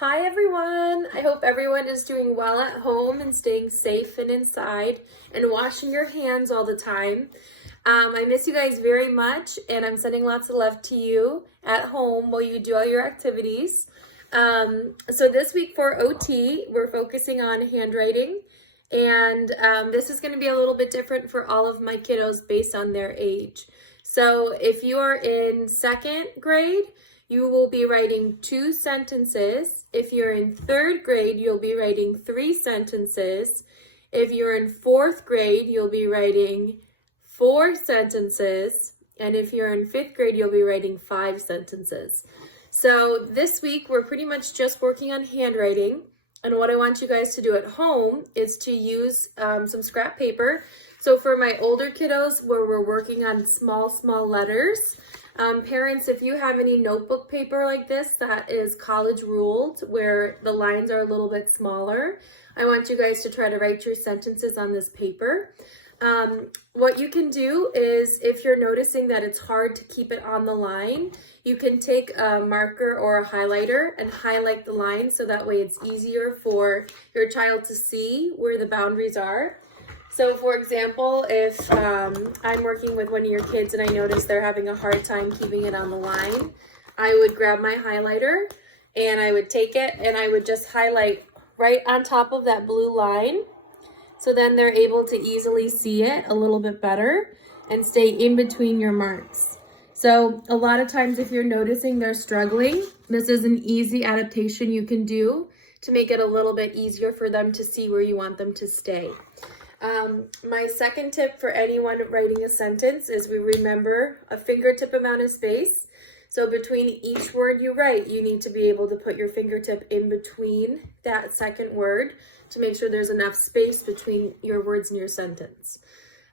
Hi everyone! I hope everyone is doing well at home and staying safe and inside and washing your hands all the time. I miss you guys very much and I'm sending lots of love to you at home while you do all your activities. So this week for OT, we're focusing on handwriting, and this is going to be a little bit different for all of my kiddos based on their age. So if you are in second grade, you will be writing 2 sentences. If you're in 3rd grade, you'll be writing 3 sentences. If you're in 4th grade, you'll be writing 4 sentences. And if you're in 5th grade, you'll be writing 5 sentences. So this week, we're pretty much just working on handwriting. And what I want you guys to do at home is to use some scrap paper. So for my older kiddos, where we're working on small letters, parents, if you have any notebook paper like this that is college ruled, where the lines are a little bit smaller, I want you guys to try to write your sentences on this paper. What you can do is, if you're noticing that it's hard to keep it on the line, you can take a marker or a highlighter and highlight the line so that way it's easier for your child to see where the boundaries are. So for example, if I'm working with one of your kids and I notice they're having a hard time keeping it on the line, I would grab my highlighter and I would take it and I would just highlight right on top of that blue line. So then they're able to easily see it a little bit better and stay in between your marks. So a lot of times if you're noticing they're struggling, this is an easy adaptation you can do to make it a little bit easier for them to see where you want them to stay. My second tip for anyone writing a sentence is we remember a fingertip amount of space. So between each word you write, you need to be able to put your fingertip in between that second word to make sure there's enough space between your words and your sentence.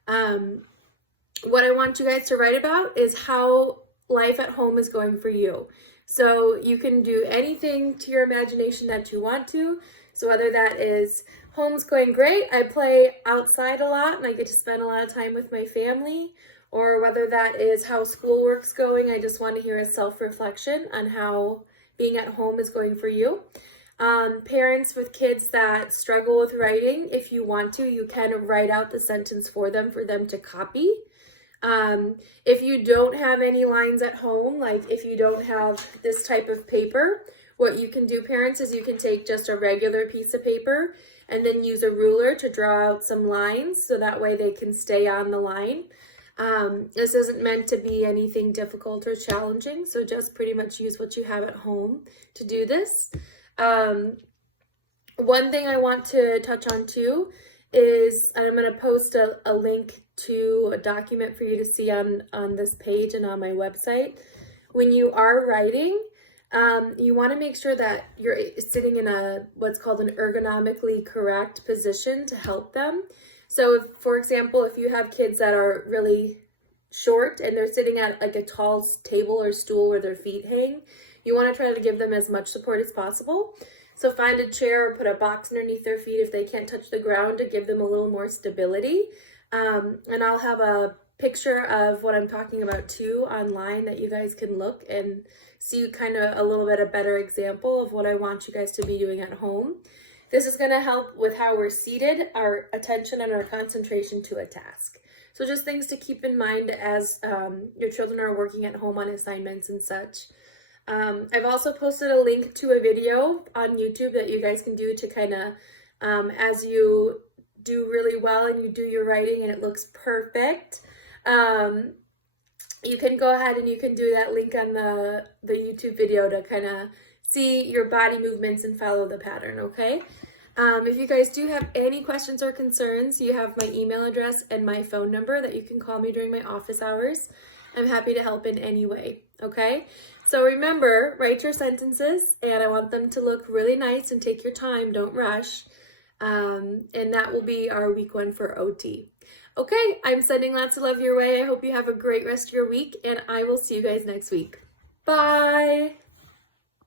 What I want you guys to write about is how life at home is going for you. So you can do anything to your imagination that you want to. So whether that is home's going great, I play outside a lot and I get to spend a lot of time with my family, or whether that is how schoolwork's going, I just want to hear a self-reflection on how being at home is going for you. Parents with kids that struggle with writing, if you want to, you can write out the sentence for them to copy. If you don't have any lines at home, like if you don't have this type of paper, what you can do, parents, is you can take just a regular piece of paper and then use a ruler to draw out some lines so that way they can stay on the line. This isn't meant to be anything difficult or challenging, so just pretty much use what you have at home to do this. One thing I want to touch on too is I'm going to post a link to a document for you to see on this page and on my website. When you are writing, you want to make sure that you're sitting in what's called an ergonomically correct position to help them. So if, for example, if you have kids that are really short and they're sitting at like a tall table or stool where their feet hang, you want to try to give them as much support as possible. So find a chair or put a box underneath their feet if they can't touch the ground to give them a little more stability. And I'll have a picture of what I'm talking about too online that you guys can look and see kind of a little bit a better example of what I want you guys to be doing at home. This is going to help with how we're seated, our attention and our concentration to a task. So just things to keep in mind as your children are working at home on assignments and such. I've also posted a link to a video on YouTube that you guys can do to kind of, as you do really well and you do your writing and it looks perfect, you can go ahead and you can do that link on the YouTube video to kind of see your body movements and follow the pattern, okay? If you guys do have any questions or concerns, you have my email address and my phone number that you can call me during my office hours. I'm happy to help in any way, okay? So remember, write your sentences, and I want them to look really nice and take your time, don't rush. And that will be our week 1 for OT. Okay, I'm sending lots of love your way. I hope you have a great rest of your week, and I will see you guys next week. Bye!